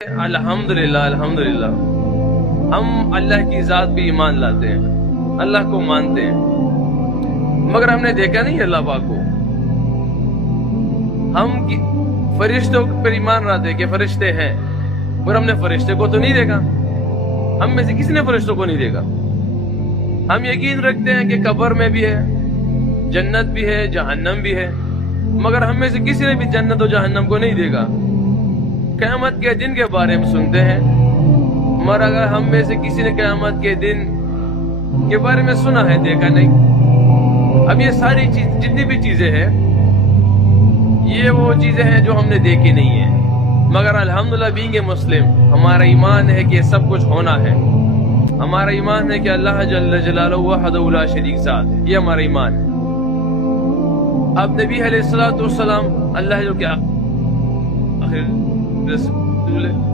الحمدللہ الحمدللہ ہم اللہ کی ذات پہ ایمان لاتے ہیں، اللہ کو مانتے ہیں، مگر ہم نے دیکھا نہیں اللہ پاک کو۔ ہم فرشتوں پر ایمان لاتے کہ فرشتے ہیں، پر ہم نے فرشتے کو تو نہیں دیکھا۔ ہم میں سے کسی نے فرشتوں کو نہیں دیکھا۔ ہم یقین رکھتے ہیں کہ قبر میں بھی ہے، جنت بھی ہے، جہنم بھی ہے، مگر ہم میں سے کسی نے بھی جنت و جہنم کو نہیں دیکھا۔ قیامت کے دن کے بارے میں سنتے ہیں، مگر اگر ہم میں سے کسی نے قیامت کے دن کے بارے میں سنا ہے، دیکھا نہیں۔ اب یہ ساری جتنی بھی چیزیں ہیں، یہ وہ چیزیں ہیں جو ہم نے دیکھی نہیں ہیں، مگر الحمدللہ بینگ اے مسلم ہمارا ایمان ہے کہ یہ سب کچھ ہونا ہے۔ ہمارا ایمان ہے کہ اللہ جل جلالہ وحدہ لا شریک ذات، یہ ہمارا ایمان ہے۔ اب نبی علیہ الصلوۃ والسلام اللہ جو کیا آخر رسول